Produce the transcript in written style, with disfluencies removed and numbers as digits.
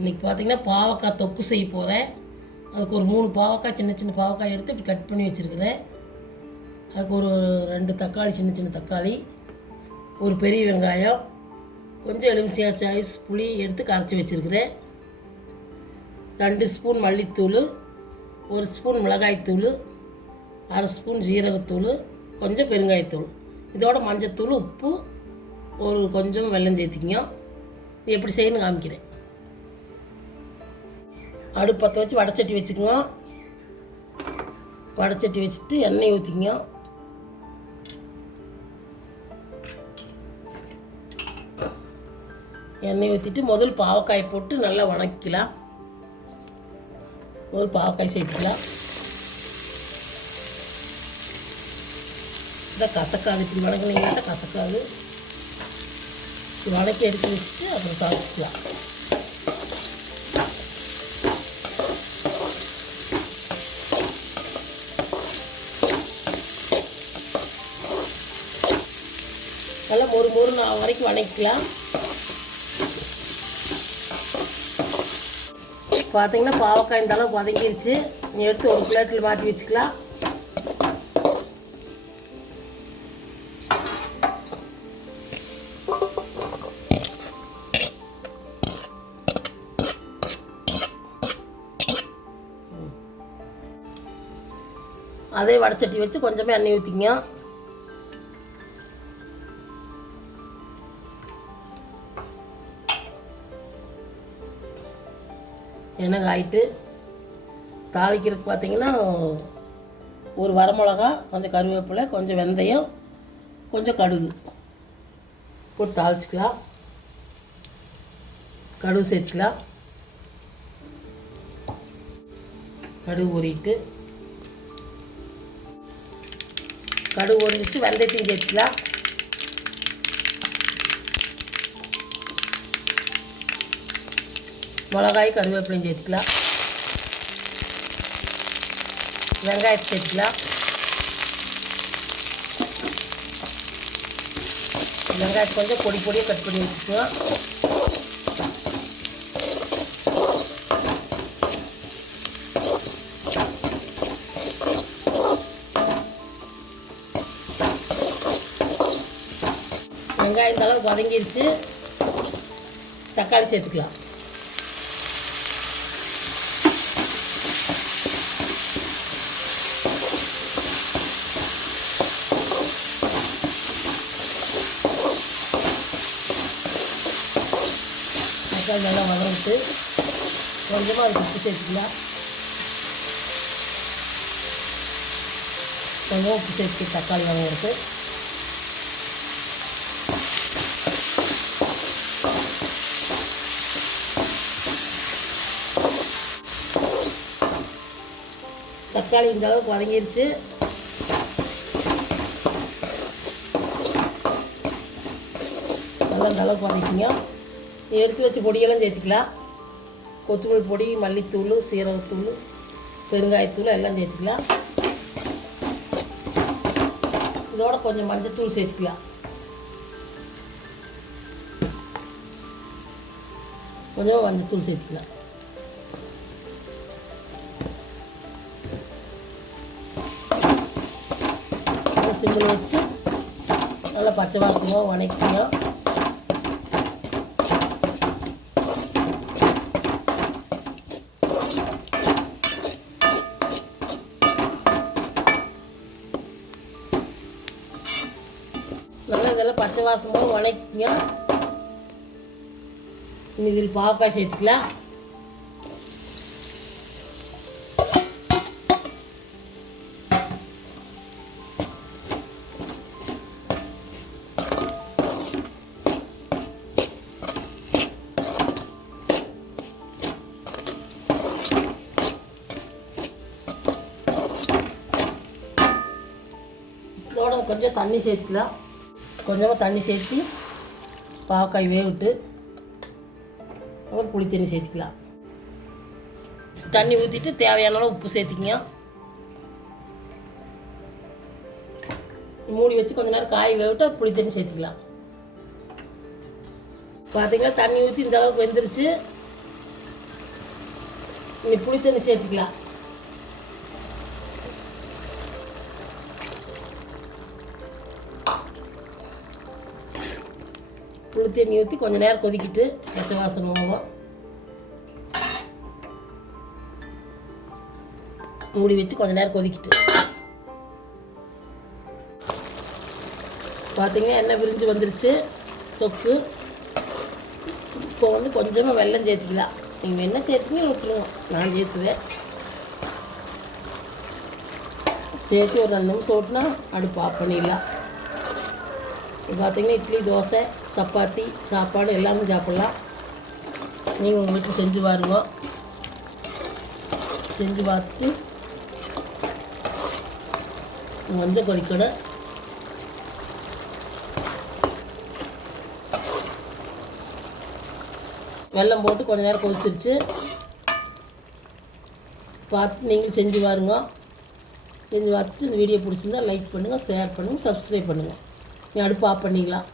இன்றைக்கி பார்த்திங்கன்னா பாவக்காய் தொக்கு செய்ய போகிறேன். அதுக்கு ஒரு 3 பாவக்காய் சின்ன சின்ன பாவக்காய் எடுத்து இப்படி கட் பண்ணி வச்சுருக்கிறேன். அதுக்கு ஒரு 2 தக்காளி சின்ன சின்ன தக்காளி, ஒரு பெரிய வெங்காயம், கொஞ்சம் எலுமிச்சை சைஸ் புளி எடுத்து கரைச்சி வச்சுருக்கிறேன். 2 ஸ்பூன் மல்லித்தூள், 1 ஸ்பூன் மிளகாய்த்தூள், 1/2 ஸ்பூன் ஜீரகத்தூள், கொஞ்சம் பெருங்காயத்தூள், இதோட மஞ்சத்தூள், உப்பு, ஒரு கொஞ்சம் வெல்லம் சேர்த்திக்கங்க. இது எப்படி செய்யணும்னு காமிக்கிறேன். அடுப்பு பற்ற வச்சு வடைச்சட்டி வச்சுக்கோங்க. வடைச்சட்டி வச்சுட்டு எண்ணெய் ஊற்றிக்கங்க. எண்ணெய் ஊற்றிட்டு முதல் பாவக்காய் போட்டு நல்லா வணக்கிக்கலாம். முதல் பாவக்காய் சேர்த்துக்கலாம். இதை கசக்காது, இப்படி வணங்கினீங்கன்னா கசக்காது. வணக்கி எடுத்து வச்சுட்டு அப்புறம் சாப்பிட்டுக்கலாம். நல்லா மொறு வரைக்கும் வணக்கிக்கலாம். பார்த்தீங்கன்னா பாவக்காய் இந்த அளவுக்கு வதங்கிருச்சு. எடுத்து ஒரு பிளேட்டில் மாற்றி வச்சுக்கலாம். அதே வடைச்சட்டி வச்சு கொஞ்சமாக எண்ணெய் ஊற்றிங்க. எண்ணெய் காயிட்டு தாளிக்கிறதுக்கு பார்த்தீங்கன்னா ஒரு வரமிளகா, கொஞ்சம் கருவேப்பிலை, கொஞ்சம் வெந்தயம், கொஞ்சம் கடுகு போட்டு தாளிச்சிக்கலாம். கடுகு சேர்த்துக்கலாம். கடுகு ஊறிட்டு கடுகு ஒடிச்சு வெந்தயத்தையும் சேர்த்துக்கலாம். மிளகாய், கருவேப்பிலையும் சேர்த்துக்கலாம். வெங்காயத்தை சேர்த்துக்கலாம். வெங்காயத்தை கொஞ்சம் பொடியாக கட் பண்ணி வச்சுக்குவோம். வெங்காயம் இந்த அளவுக்கு வதங்கிருச்சு. தக்காளி சேர்த்துக்கலாம். தக்காளி நல்லா வதங்கிட்டு கொஞ்சமாக அதுக்கு உப்பு சேர்த்துக்கலாம். கொஞ்சம் உப்பு சேர்த்து தக்காளி வதங்கிட்டு தக்காளி இந்த அளவுக்கு வதங்கிருச்சு. நல்லா இந்த அளவுக்கு வதக்கிங்க. எடுத்து வச்ச பொடியெல்லாம் சேர்த்துக்கலாம். கொத்தமல்லி பொடி, மல்லித்தூள், சீரகத்தூள், பெருங்காயத்தூள் எல்லாம் சேர்த்துக்கலாம். இதோட கொஞ்சம் மஞ்சத்தூள் சேர்த்துக்கலாம். கொஞ்சம் மஞ்சத்தூள் சேர்த்துக்கலாம். சிம்மில் வச்சு நல்லா பச்சை வாசமாக வணக்கிங்க. நல்லா இதெல்லாம் பச்சை வாசமாக வணக்கிங்க. இதில் பாவக்காய் சேர்த்துக்கலாம். இதோட கொஞ்சம் தண்ணி சேர்த்துக்கலாம். கொஞ்சமாக தண்ணி சேர்த்து பாவக்காய் வேவிட்டு அப்புறம் புளி தண்ணி சேர்த்துக்கலாம். தண்ணி ஊற்றிட்டு தேவையான அளவு உப்பு சேர்த்திக்கங்க. மூடி வச்சு கொஞ்ச நேரம் காய் வேவிட்டு புளி தண்ணி சேர்த்துக்கலாம். பார்த்தீங்கன்னா தண்ணி ஊற்றி இந்த அளவுக்கு வெந்துருச்சு. இனி புளி தண்ணி சேர்த்துக்கலாம். புளி தண்ணி ஊற்றி கொஞ்சம் நேரம் கொதிக்கிட்டு பச்சை வாசனை போகும். மூடி வச்சு கொஞ்சம் நேரம் கொதிக்கிட்டு பார்த்தீங்கன்னா எண்ணெய் விரிஞ்சு வந்துருச்சு தொக்கு. இப்போ வந்து கொஞ்சமாக வெல்லம் சேர்த்துக்கலாம். நீங்கள் என்ன சேர்த்துங்க விட்டுருவோம், நான் சேர்த்துவேன். சேர்த்து ஒரு 2 நிமிஷம் ஓட்டினா அடுப்பு ஆஃப் பண்ணிடலாம். இப்போ பார்த்தீங்கன்னா இட்லி, தோசை, சப்பாத்தி, சாப்பாடு எல்லாமே சாப்பிட்லாம். நீங்கள் உங்கள் வீட்டில் செஞ்சு பாருங்க. செஞ்சு பார்த்துட்டு கொஞ்சம் கொதிக்கணும். வெல்லம் போட்டு கொஞ்சம் நேரம் கொதிச்சிருச்சு. பார்த்துட்டு நீங்களும் செஞ்சு பாருங்க. செஞ்சு பார்த்துட்டு இந்த வீடியோ பிடிச்சிருந்தா லைக் பண்ணுங்கள், ஷேர் பண்ணுங்கள், சப்ஸ்கிரைப் பண்ணுங்கள். நீ அடுப்பு ஆஃப் பண்ணிக்கலாம்.